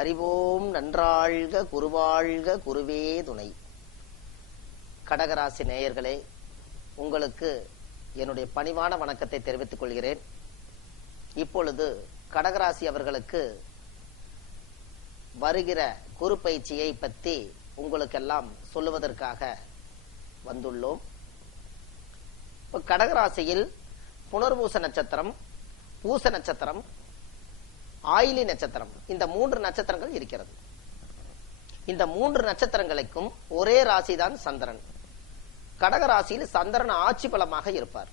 அறிவோம் நன்றாழ்க குருவாழ்க குருவே துணை. கடகராசி நேயர்களே உங்களுக்கு என்னுடைய பணிவான வணக்கத்தை தெரிவித்துக் கொள்கிறேன். இப்பொழுது கடகராசி அவர்களுக்கு வருகிற குரு பயிற்சியை பற்றி உங்களுக்கெல்லாம் சொல்லுவதற்காக வந்துள்ளோம். இப்போ கடகராசியில் புனர்பூச நட்சத்திரம் பூச நட்சத்திரம் ஆயிலி நட்சத்திரம். இந்த மூன்று நட்சத்திரங்கள் இருக்கிறது. இந்த மூன்று நட்சத்திரங்களுக்கும் ஒரே ராசிதான் சந்திரன். கடக ராசியில் சந்திரன் ஆட்சி பலமாக இருப்பார்.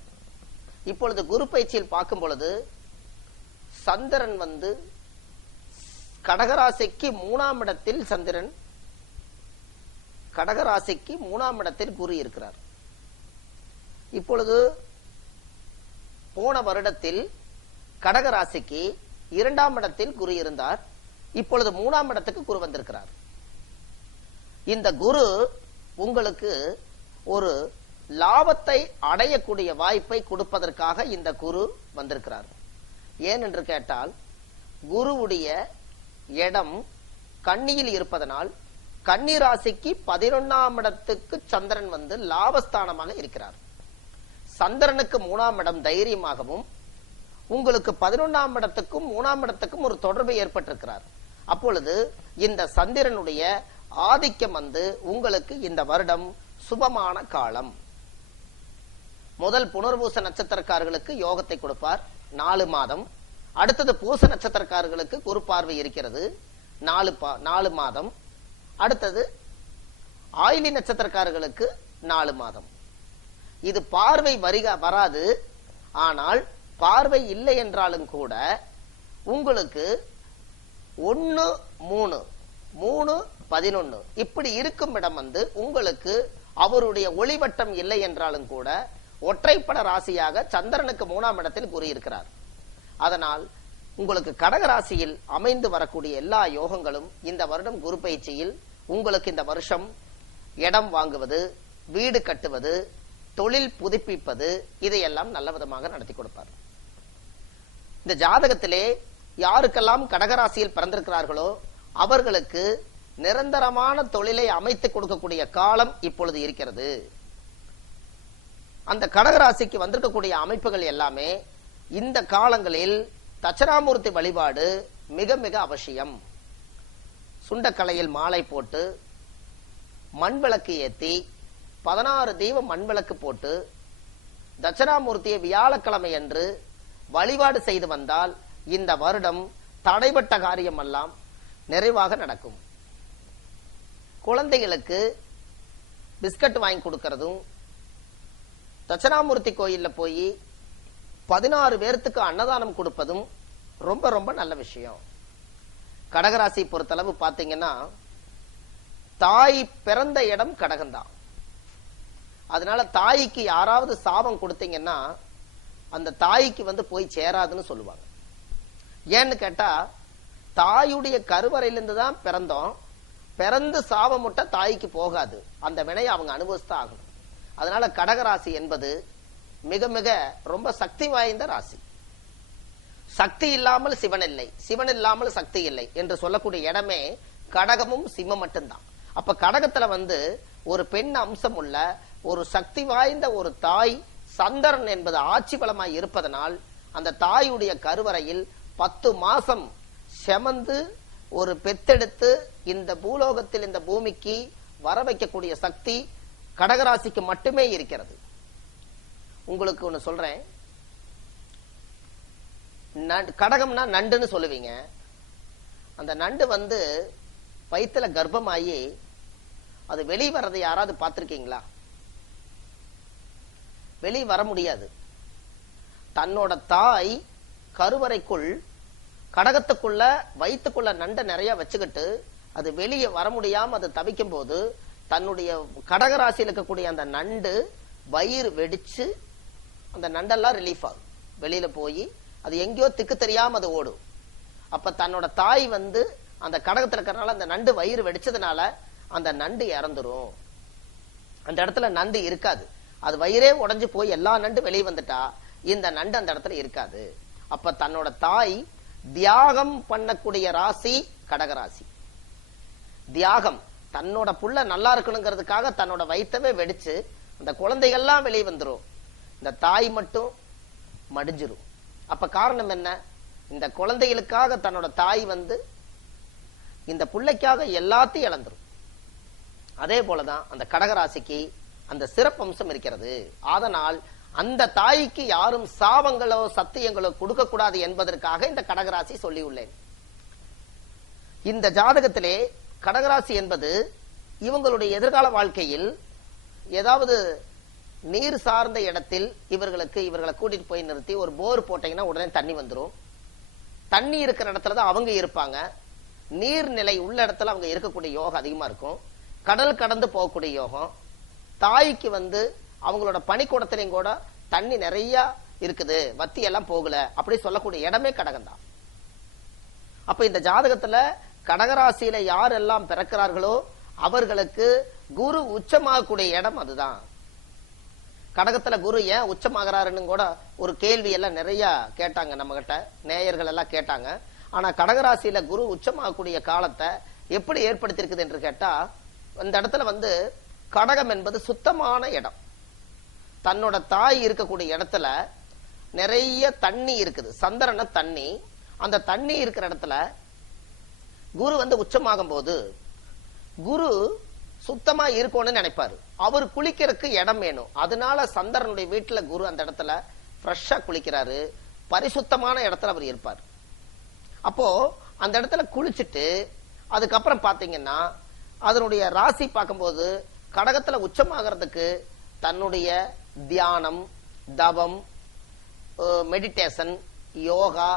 இப்பொழுது குரு பயிற்சியில் பார்க்கும் பொழுது சந்திரன் வந்து கடகராசிக்கு மூணாம் இடத்தில் சந்திரன் கடகராசிக்கு மூணாம் இடத்தில் குரு இருக்கிறார். இப்பொழுது போன வருடத்தில் கடகராசிக்கு இரண்டாம் இடத்தில் குரு இருந்தார். இப்பொழுது மூணாம் இடத்துக்கு குரு வந்திருக்கிறார். இந்த குரு உங்களுக்கு ஒரு லாபத்தை அடையக்கூடிய வாய்ப்பை கொடுப்பதற்காக இந்த குரு வந்திருக்கிறார். ஏன் என்று கேட்டால் குருவுடைய இடம் கண்ணியில் இருப்பதனால் கன்னி ராசிக்கு பதினொன்னாம் இடத்துக்கு சந்திரன் வந்து லாபஸ்தானமாக இருக்கிறார். சந்திரனுக்கு மூணாம் இடம் தைரியமாகவும் உங்களுக்கு பதினொன்றாம் இடத்துக்கும் மூணாம் இடத்துக்கும் ஒரு தொடர்பு ஏற்பட்டிருக்கிறார். அப்பொழுது இந்த சந்திரனுடைய ஆதிக்கம் வந்து உங்களுக்கு இந்த வருடம் சுபமான காலம். முதல் புனர்பூச நட்சத்திரக்காரர்களுக்கு யோகத்தை கொடுப்பார். நாலு மாதம். அடுத்தது பூச நட்சத்திரக்காரர்களுக்கு குரு பார்வை இருக்கிறது. நாலு பா- நாலு மாதம். அடுத்தது ஆயிலி நட்சத்திரக்காரர்களுக்கு நாலு மாதம். இது பார்வை வரிக வராது. ஆனால் பார்வை இல்லை என்றாலும் கூட உங்களுக்கு ஒன்று மூணு மூணு பதினொன்று இப்படி இருக்கும் இடம் வந்து உங்களுக்கு அவருடைய ஒளிவட்டம் இல்லை என்றாலும் கூட ஒற்றைப்பட ராசியாக சந்திரனுக்கு மூணாம் இடத்தில் கூறியிருக்கிறார். அதனால் உங்களுக்கு கடக ராசியில் அமைந்து வரக்கூடிய எல்லா யோகங்களும் இந்த வருடம் குரு பயிற்சியில் உங்களுக்கு இந்த வருஷம் இடம் வாங்குவது வீடு கட்டுவது தொழில் புதுப்பிப்பது இதையெல்லாம் நல்ல விதமாக நடத்தி கொடுப்பார். இந்த ஜாதகத்திலே யாருக்கெல்லாம் கடகராசியில் பிறந்திருக்கிறார்களோ அவர்களுக்கு நிரந்தரமான தொழிலை அமைத்துக் கொடுக்கக்கூடிய காலம் இப்பொழுது இருக்கிறது. அந்த கடகராசிக்கு வந்திருக்கக்கூடிய அமைப்புகள் எல்லாமே இந்த காலங்களில் தட்சணாமூர்த்தி வழிபாடு மிக மிக அவசியம். சுண்டக்கலையில் மாலை போட்டு மண் விளக்கு ஏத்தி பதினாறு தெய்வம் மண் விளக்கு போட்டு தட்சணாமூர்த்தியை வியாழக்கிழமை அன்று வழிபாடு செய்து வந்தால் இந்த வருடம் தடைபட்ட காரியம் எல்லாம் நிறைவாக நடக்கும். குழந்தைகளுக்கு பிஸ்கட் வாங்கி கொடுக்கறதும் தட்சணாமூர்த்தி கோயில்ல போய் பதினாறு பேர்த்துக்கு அன்னதானம் கொடுப்பதும் ரொம்ப ரொம்ப நல்ல விஷயம். கடகராசி பொறுத்தளவு பார்த்தீங்கன்னா தாய் பிறந்த இடம் கடகம்தான். அதனால தாய்க்கு யாராவது சாபம் கொடுத்தீங்கன்னா அந்த தாய்க்கு வந்து போய் சேராதுன்னு சொல்லுவாங்க. ஏன்னு கேட்டா தாயுடைய கருவறையிலிருந்து தான் பிறந்தோம். பிறந்து சாபம் முட்ட தாய்க்கு போகாது. அந்த வினையை அவங்க அனுபவிச்சுதான் ஆகணும். அதனால கடகராசி என்பது மிக மிக ரொம்ப சக்தி வாய்ந்த ராசி. சக்தி இல்லாமல் சிவன் இல்லை. சிவன் இல்லாமல் சக்தி இல்லை என்று சொல்லக்கூடிய இடமே கடகமும் சிம்மம் மட்டும்தான். அப்ப கடகத்துல வந்து ஒரு பெண் அம்சம் உள்ள ஒரு சக்தி வாய்ந்த ஒரு தாய் சந்திரன் என்பது ஆட்சி பலமாய் இருப்பதனால் அந்த தாயுடைய கருவறையில் பத்து மாசம் செமந்து ஒரு பெத்தெடுத்து இந்த பூலோகத்தில் இந்த பூமிக்கு வர வைக்கக்கூடிய சக்தி கடகராசிக்கு மட்டுமே இருக்கிறது. உங்களுக்கு ஒன்று சொல்றேன். நண்டு- கடகம்னா நண்டுன்னு சொல்லுவீங்க. அந்த நண்டு வந்து வயிற்றுல கர்ப்பமாகி அது வெளியே வர்றதை யாராவது பார்த்துருக்கீங்களா? வெளியே வர முடியாது. தன்னோட தாய் கருவறைக்குள் கடகத்துக்குள்ள வயிற்றுக்குள்ள நண்டை நிறைய வச்சுக்கிட்டு அது வெளியே வர முடியாம அது தவிக்கும் போது தன்னுடைய கடகராசியில் இருக்கக்கூடிய அந்த நண்டு வயிறு வெடிச்சு அந்த நண்டெல்லாம் ரிலீஃப் ஆகும். வெளியில போய் அது எங்கேயோ திக்கு தெரியாம அது ஓடும். அப்ப தன்னோட தாய் வந்து அந்த கடகத்துல இருக்கிறனால அந்த நண்டு வயிறு வெடிச்சதுனால அந்த நண்டு இறந்துரும். அந்த இடத்துல நண்டு இருக்காது. அது வயிறே உடஞ்சு போய் எல்லா நண்டு வெளியே வந்துட்டா இந்த நண்டு அந்த இடத்துல இருக்காது. அப்ப தன்னோட தாய் தியாகம் பண்ணக்கூடிய ராசி கடகராசி. தியாகம் தன்னோட புள்ள நல்லா இருக்கணுங்கிறதுக்காக தன்னோட வயிற்றவே வெடிச்சு அந்த குழந்தைகள்லாம் வெளியே வந்துடும் இந்த தாய் மட்டும் மடிஞ்சிரும். அப்ப காரணம் என்ன? இந்த குழந்தைகளுக்காக தன்னோட தாய் வந்து இந்த பிள்ளைக்காக எல்லாத்தையும் இழந்துரும். அதே போலதான் அந்த கடகராசிக்கு அந்த சிறப்பம்சம் இருக்கிறது. அதனால் அந்த தாய்க்கு யாரும் சாபங்களோ சத்தியங்களோ கொடுக்க கூடாது என்பதற்காக இந்த கடகராசி சொல்லியுள்ளேன். இந்த ஜாதகத்திலே கடகராசி என்பது இவங்களுடைய எதிர்கால வாழ்க்கையில் ஏதாவது நீர் சார்ந்த இடத்தில் இவர்களுக்கு இவர்களை கூட்டிட்டு போய் நிறுத்தி ஒரு போர் போட்டீங்கன்னா உடனே தண்ணி வந்துடும் தண்ணி இருக்கிற இடத்துல தான் அவங்க இருப்பாங்க. நீர்நிலை உள்ள இடத்துல அவங்க இருக்கக்கூடிய யோகம் அதிகமா இருக்கும். கடல் கடந்து போகக்கூடிய யோகம். தாய்க்கு வந்து அவங்களோட பனிக்கூடத்திலையும் கூட தண்ணி நிறைய இருக்குது. வத்தி எல்லாம் போகல. அப்படி சொல்லக்கூடிய இடமே கடகம் தான் அப்ப இந்த ஜாதகத்துல கடகராசியில யாரெல்லாம் பிறக்கிறார்களோ அவர்களுக்கு குரு உச்சமாகக்கூடிய இடம் அதுதான். கடகத்துல குரு ஏன் உச்சமாகறாருன்னு கூட ஒரு கேள்வி எல்லாம் நிறைய கேட்டாங்க நம்ம கிட்ட நேயர்கள் எல்லாம் கேட்டாங்க. ஆனா கடகராசியில குரு உச்சமாகக்கூடிய காலத்தை எப்படி ஏற்படுத்தியிருக்குது என்று கேட்டா இந்த இடத்துல வந்து கடகம் என்பது சுத்தமான இடம். தன்னோட தாய் இருக்கக்கூடிய இடத்துல நிறைய தண்ணி இருக்குது. சந்திரன தண்ணி. அந்த தண்ணி இருக்கிற இடத்துல குரு வந்து உச்சமாகும் போது குரு சுத்தமா இருக்கணும்னு நினைப்பாரு. அவர் குளிக்கிறதுக்கு இடம் வேணும். அதனால சந்திரனுடைய வீட்டுல குரு அந்த இடத்துல ஃப்ரெஷ்ஷா குளிக்கிறாரு. பரிசுத்தமான இடத்துல அவர் இருப்பார். அப்போ அந்த இடத்துல குளிச்சுட்டு அதுக்கப்புறம் பாத்தீங்கன்னா அதனுடைய ராசி பார்க்கும்போது கடகத்துல உச்சமாகறதுக்கு தன்னுடைய தியானம் தவம் மெடிடேஷன் யோகா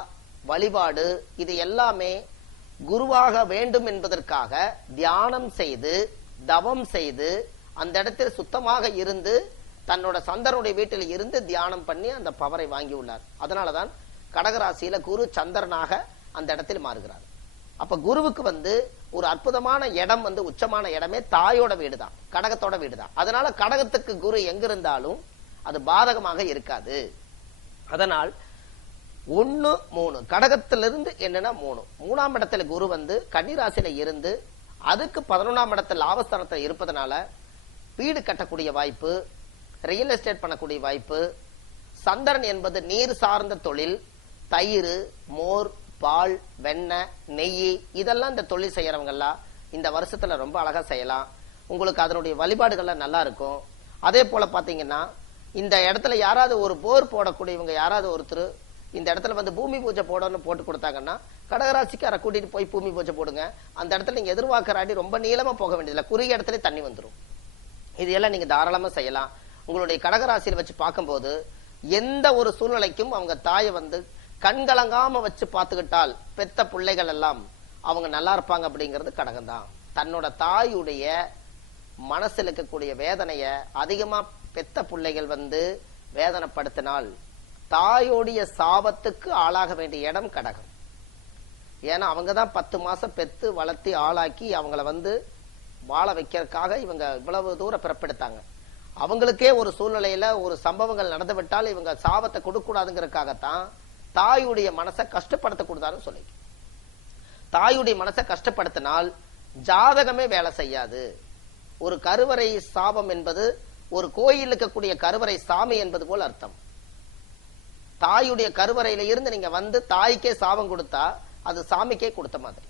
வழிபாடு இது எல்லாமே குருவாக வேண்டும் என்பதற்காக தியானம் செய்து தவம் செய்து அந்த இடத்தில் சுத்தமாக இருந்து தன்னோட சந்தரனுடைய வீட்டில் இருந்து தியானம் பண்ணி அந்த பவரை வாங்கி உள்ளார். அதனாலதான் கடகராசியில குரு சந்திரனாக அந்த இடத்தில் மாறுகிறார். அப்ப குருவுக்கு வந்து ஒரு அற்புதமான இடம் வந்து உச்சமான இடமே தாயோட வீடு தான் கடகத்தோட வீடு தான் அதனால கடகத்துக்கு குரு எங்க இருந்தாலும் அது பாதகமாக இருக்காது. அதனால் ஒன்னு மூணு. கடகத்திலிருந்து என்னன்னா மூணு. மூணாம் இடத்துல குரு வந்து கன்னிராசியில இருந்து அதுக்கு பதினொன்றாம் இடத்துல லாபஸ்தானத்தில் இருப்பதனால வீடு கட்டக்கூடிய வாய்ப்பு ரியல் எஸ்டேட் பண்ணக்கூடிய வாய்ப்பு சந்திரன் என்பது நீர் சார்ந்த தொழில் தயிர் மோர் பால் வெண்ணெய் நெய் இதெல்லாம் இந்த தொழில் செய்யறவங்கெல்லாம் இந்த வருஷத்துல ரொம்ப அழகா செய்யலாம். உங்களுக்கு அதனுடைய வழிபாடுகள்லாம் நல்லா இருக்கும் அதே போல பாத்தீங்கன்னா இந்த இடத்துல யாராவது ஒரு போர் போடக்கூடியவங்க யாராவது ஒருத்தர் இந்த இடத்துல வந்து பூமி பூஜை போடணும்னு போட்டு கொடுத்தாங்கன்னா கடகராசிக்கார கூட்டிட்டு போய் பூமி பூஜை போடுங்க. அந்த இடத்துல நீங்க எதிர்பார்க்கறாடி ரொம்ப நீளமா போக வேண்டியதில்லை. குறுகிய இடத்துல தண்ணி வந்துடும் இதையெல்லாம் நீங்கள் நீங்க தாராளமா செய்யலாம். உங்களுடைய கடகராசியில் வச்சு பார்க்கும்போது எந்த ஒரு சூழ்நிலைக்கும் அவங்க தாயை வந்து கண்கலங்காம வச்சு பார்த்துக்கிட்டால் பெத்த பிள்ளைகள் எல்லாம் அவங்க நல்லா இருப்பாங்க அப்படிங்கிறது கடகம் தான் தன்னோட தாயுடைய மனசில் இருக்கக்கூடிய வேதனையை அதிகமாக பெத்த பிள்ளைகள் வந்து வேதனைப்படுத்தினால் தாயோடைய சாபத்துக்கு ஆளாக வேண்டிய இடம் கடகம். ஏன்னா அவங்க தான் பத்து மாதம் பெத்து வளர்த்தி ஆளாக்கி அவங்கள வந்து வாழ வைக்கிறதுக்காக இவங்க இவ்வளவு தூரம் பிறப்பெடுத்தாங்க. அவங்களுக்கே ஒரு சூழ்நிலையில ஒரு சம்பவங்கள் நடந்துவிட்டால் இவங்க சாபத்தை கொடுக்கூடாதுங்கிறதுக்காகத்தான் தாயுடைய மனசை கஷ்டப்படுத்தக்கூடாதுன்னு சொல்லி தாயுடைய மனசை கஷ்டப்படுத்தினால் ஜாதகமே வேலை செய்யாது. ஒரு கருவறை சாபம் என்பது ஒரு கோயில் இருக்கக்கூடிய கருவறை சாமி என்பது போல் அர்த்தம். தாயுடைய கருவறையில இருந்து நீங்க வந்து தாய்க்கே சாபம் கொடுத்தா அது சாமிக்கே கொடுத்த மாதிரி.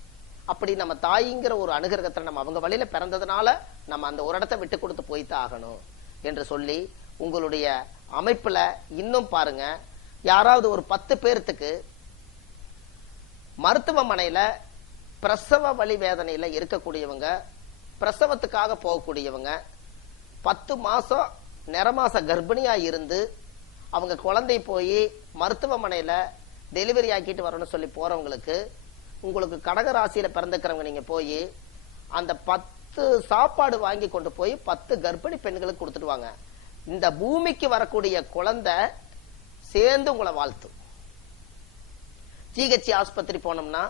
அப்படி நம்ம தாய்ங்கிற ஒரு அனுகிரகத்தை நம்ம அவங்க வழியில பிறந்ததுனால நம்ம அந்த ஒரு இடத்தை விட்டு கொடுத்து போய்த்தான் ஆகணும் என்று சொல்லி உங்களுடைய அமைப்புல இன்னும் பாருங்க யாராவது ஒரு பத்து பேர்த்துக்கு மருத்துவமனையில் பிரசவ வழி வேதனையில் இருக்கக்கூடியவங்க பிரசவத்துக்காக போகக்கூடியவங்க பத்து மாதம் நிறமாச கர்ப்பிணியாக இருந்து அவங்க குழந்தை போய் மருத்துவமனையில் டெலிவரி ஆக்கிட்டு வரணும்னு சொல்லி போகிறவங்களுக்கு உங்களுக்கு கடக ராசியில் பிறந்துக்கிறவங்க நீங்கள் போய் அந்த பத்து சாப்பாடு வாங்கி கொண்டு போய் பத்து கர்ப்பிணி பெண்களுக்கு கொடுத்துடுவாங்க. இந்த பூமிக்கு வரக்கூடிய குழந்தை சேர்ந்து உங்களை வாழ்த்தும். ஜிஹெச் ஆஸ்பத்திரி போனோம்னா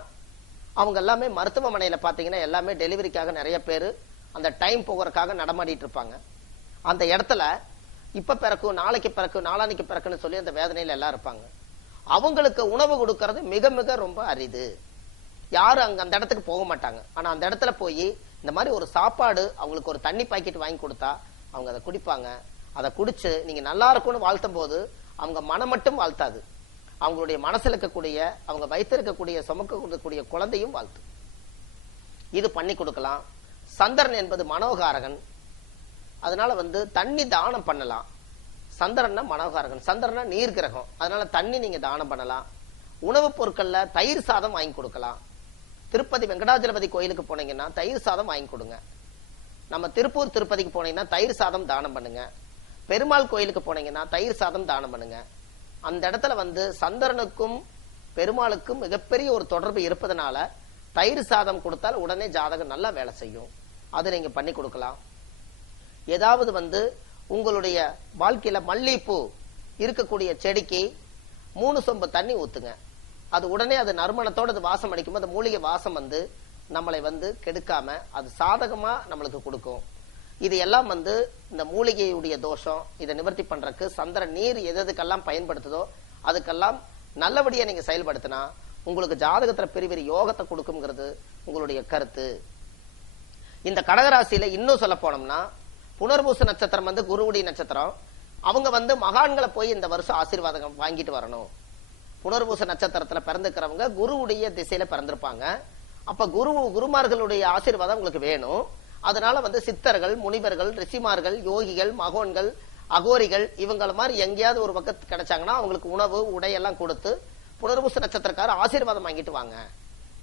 அவங்க எல்லாமே மருத்துவமனையில் பார்த்தீங்கன்னா எல்லாமே டெலிவரிக்காக நிறைய பேர் அந்த டைம் போகிறக்காக நடமாடிட்டு இருப்பாங்க. அந்த இடத்துல இப்ப பிறக்கும் நாளைக்கு பிறக்கும் நாளானைக்கு பிறக்குன்னு சொல்லி அந்த வேதனையில் எல்லாம் இருப்பாங்க. அவங்களுக்கு உணவு கொடுக்கறது மிக மிக ரொம்ப அரிது. யாரும் அங்க அந்த இடத்துக்கு போக மாட்டாங்க. ஆனா அந்த இடத்துல போய் இந்த மாதிரி ஒரு சாப்பாடு அவங்களுக்கு ஒரு தண்ணி பாக்கெட் வாங்கி கொடுத்தா அவங்க அதை குடிப்பாங்க. அதை குடிச்சு நீங்க நல்லா இருக்கும்னு வாழ்த்தும் போது அவங்க மனம் மட்டும் வாழ்த்தாது. அவங்களுடைய மனசில் இருக்கக்கூடிய அவங்க வைத்திருக்கக்கூடிய இருக்கக்கூடிய கொடுக்கக்கூடிய குழந்தையும் வாழ்த்து. இது பண்ணி கொடுக்கலாம். சந்திரன் என்பது மனோகாரகன். அதனால வந்து தண்ணி தானம் பண்ணலாம். சந்திரன்னா மனோகாரகன். சந்திரன்னா நீர் கிரகம் அதனால தண்ணி நீங்க தானம் பண்ணலாம். உணவுப் பொருட்கள்ல தயிர் சாதம் வாங்கி கொடுக்கலாம். திருப்பதி வெங்கடாஜலபதி கோயிலுக்கு போனீங்கன்னா தயிர் சாதம் வாங்கி கொடுங்க. நம்ம திருப்பூர் திருப்பதிக்கு போனீங்கன்னா தயிர் சாதம் தானம் பண்ணுங்க. பெருமாள் கோயிலுக்கு போனீங்கன்னா தயிர் சாதம் தானம் பண்ணுங்க. அந்த இடத்துல வந்து சந்திரனுக்கும் பெருமாளுக்கும் மிகப்பெரிய ஒரு தொடர்பு இருப்பதனால தயிர் சாதம் கொடுத்தால் உடனே ஜாதகம் நல்லா வேலை செய்யும். அது நீங்க பண்ணி கொடுக்கலாம். ஏதாவது வந்து உங்களுடைய வாழ்க்கையில மல்லிகைப்பூ இருக்கக்கூடிய செடிக்கு மூணு சொம்பு தண்ணி ஊத்துங்க. அது உடனே அது நறுமணத்தோட அது வாசம் அடிக்கும் அந்த மூலிகை வாசம் வந்து நம்மளை வந்து கெடுக்காம அது சாதகமா நம்மளுக்கு கொடுக்கும். இது எல்லாம் வந்து இந்த மூலிகையுடைய தோஷம் இதை நிவர்த்தி பண்றதுக்கு சந்திர நீர் எது எதுக்கெல்லாம் பயன்படுத்துதோ அதுக்கெல்லாம் நல்லபடியா நீங்க செயல்படுத்தினா உங்களுக்கு ஜாதகத்துல பெரிய பெரிய யோகத்தை கொடுக்குங்கிறது உங்களுடைய கருத்து. இந்த கடகராசியில இன்னும் சொல்ல போனோம்னா புனர்பூச நட்சத்திரம் வந்து குருவுடைய நட்சத்திரம். அவங்க வந்து மகான்களை போய் இந்த வருஷம் ஆசீர்வாதம் வாங்கிட்டு வரணும். புனர்பூச நட்சத்திரத்துல பிறந்துக்கிறவங்க குருவுடைய திசையில பிறந்திருப்பாங்க. அப்ப குரு குருமார்களுடைய ஆசீர்வாதம் உங்களுக்கு வேணும். அதனால வந்து சித்தர்கள் முனிவர்கள் ரிஷிமார்கள் யோகிகள் மகோன்கள் அகோரிகள் இவங்கள மாதிரி எங்கேயாவது ஒரு பக்கத்து கிடைச்சாங்கன்னா அவங்களுக்கு உணவு உடையெல்லாம் கொடுத்து புனர்பூச நட்சத்திரக்காரர் ஆசீர்வாதம் வாங்கிட்டு வாங்க.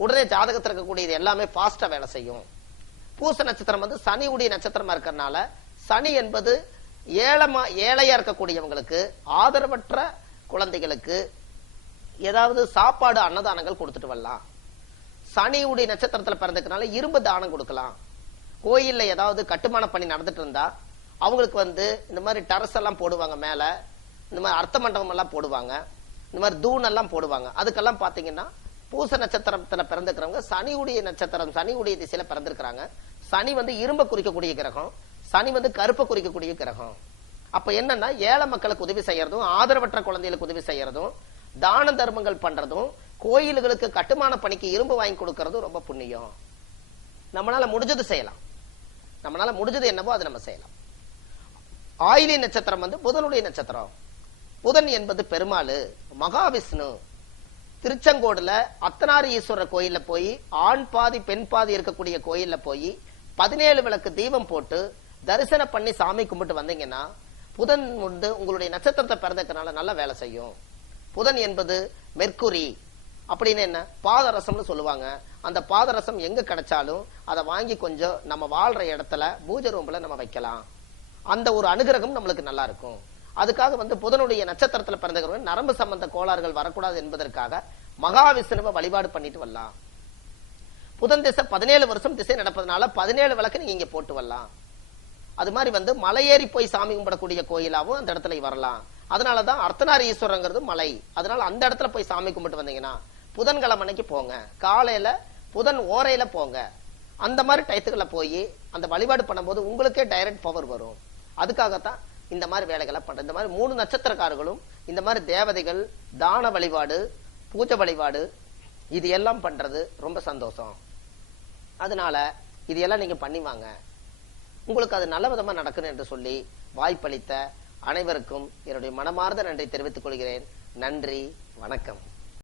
உடனே ஜாதகத்தில் இருக்கக்கூடியது எல்லாமே ஃபாஸ்டா வேலை செய்யும். பூச நட்சத்திரம் வந்து சனி உடைய நட்சத்திரமா இருக்கிறனால சனி என்பது ஏழமா ஏழையா இருக்கக்கூடியவங்களுக்கு ஆதரவற்ற குழந்தைகளுக்கு ஏதாவது சாப்பாடு அன்னதானங்கள் கொடுத்துட்டு வரலாம். சனியுடைய நட்சத்திரத்தில் பிறந்ததுனால இரும்பு தானம் கொடுக்கலாம். கோயில்ல ஏதாவது கட்டுமான பணி நடந்துட்டு இருந்தா அவங்களுக்கு வந்து இந்த மாதிரி டெரஸ் எல்லாம் போடுவாங்க மேல இந்த மாதிரி அர்த்த மண்டபம் எல்லாம் போடுவாங்க இந்த மாதிரி தூண் எல்லாம் போடுவாங்க. அதுக்கெல்லாம் பாத்தீங்கன்னா பூச நட்சத்திரத்துல பிறந்திருக்கிறவங்க சனியுடைய நட்சத்திரம் சனியுடைய திசையில பிறந்திருக்கிறாங்க. சனி வந்து இரும்ப குறிக்கக்கூடிய கிரகம் சனி வந்து கருப்பை குறிக்கக்கூடிய கிரகம். அப்ப என்னன்னா ஏழை மக்களுக்கு உதவி செய்யறதும் ஆதரவற்ற குழந்தைகளுக்கு உதவி செய்யறதும் தான தர்மங்கள் பண்றதும் கோயில்களுக்கு கட்டுமான பணிக்கு இரும்பு வாங்கி கொடுக்கறதும் ரொம்ப புண்ணியம். நம்மளால முடிஞ்சது செய்யலாம். நம்மளால முடிஞ்சது என்னவோ அதை நம்ம செய்யலாம். ஆயிலி நட்சத்திரம் வந்து புதனுடைய நட்சத்திரம். புதன் என்பது பெருமாள் மகாவிஷ்ணு. திருச்செங்கோடுல அத்தனாரி ஈஸ்வரர் கோயில்ல போய் ஆண் பாதி பெண் பாதி இருக்கக்கூடிய கோயில்ல போய் பதினேழு விளக்கு தீபம் போட்டு தரிசனம் பண்ணி சாமி கும்பிட்டு வந்தீங்கன்னா புதன் வந்து உங்களுடைய நட்சத்திரத்தை பிறந்ததுனால நல்லா வேலை செய்யும். புதன் என்பது மெர்க்குரி. அப்படின்னு என்ன? பாதரசம்னு சொல்லுவாங்க. அந்த பாதரசம் எங்க கிடைச்சாலும் அதை வாங்கி கொஞ்சம் நம்ம வாழ்ற இடத்துல பூஜை ரூம்ல நம்ம வைக்கலாம். அந்த ஒரு அனுகிரகம் நம்மளுக்கு நல்லா இருக்கும். அதுக்காக வந்து புதனுடைய நட்சத்திரத்துல பிறந்தவங்க நரம்பு சம்பந்த கோளாறுகள் வரக்கூடாது என்பதற்காக மகாவிஷ்ணுவை வழிபாடு பண்ணிட்டு வரலாம். புதன் திசை பதினேழு வருஷம் திசை நடப்பதனால பதினேழு விளக்கு நீங்க இங்க போட்டு வரலாம். அது மாதிரி வந்து மலையேறி போய் சாமி கும்பிடக்கூடிய கோயிலாகவும் அந்த இடத்துல வரலாம். அதனாலதான் அர்த்தநாரீஸ்வரங்கிறது மலை. அதனால அந்த இடத்துல போய் சாமி கும்பிட்டு வந்தீங்கன்னா புதன்கிழமை அன்னைக்கு போங்க. காலையில புதன் ஓரையில போங்க. அந்த மாதிரி டயத்துக்களை போய் அந்த வழிபாடு பண்ணும்போது உங்களுக்கே டைரக்ட் பவர் வரும். அதுக்காகத்தான் இந்த மாதிரி வேலைகளை பண்ற இந்த மாதிரி மூணு நட்சத்திரக்காரர்களும் இந்த மாதிரி தேவதைகள் தான வழிபாடு பூஜை வழிபாடு இது எல்லாம் பண்றது ரொம்ப சந்தோஷம். அதனால இது எல்லாம் நீங்க பண்ணிவாங்க உங்களுக்கு அது நல்ல விதமா நடக்கணும் என்று சொல்லி வாய்ப்பளித்த அனைவருக்கும் என்னுடைய மனமார்ந்த நன்றி தெரிவித்துக் கொள்கிறேன். நன்றி வணக்கம்.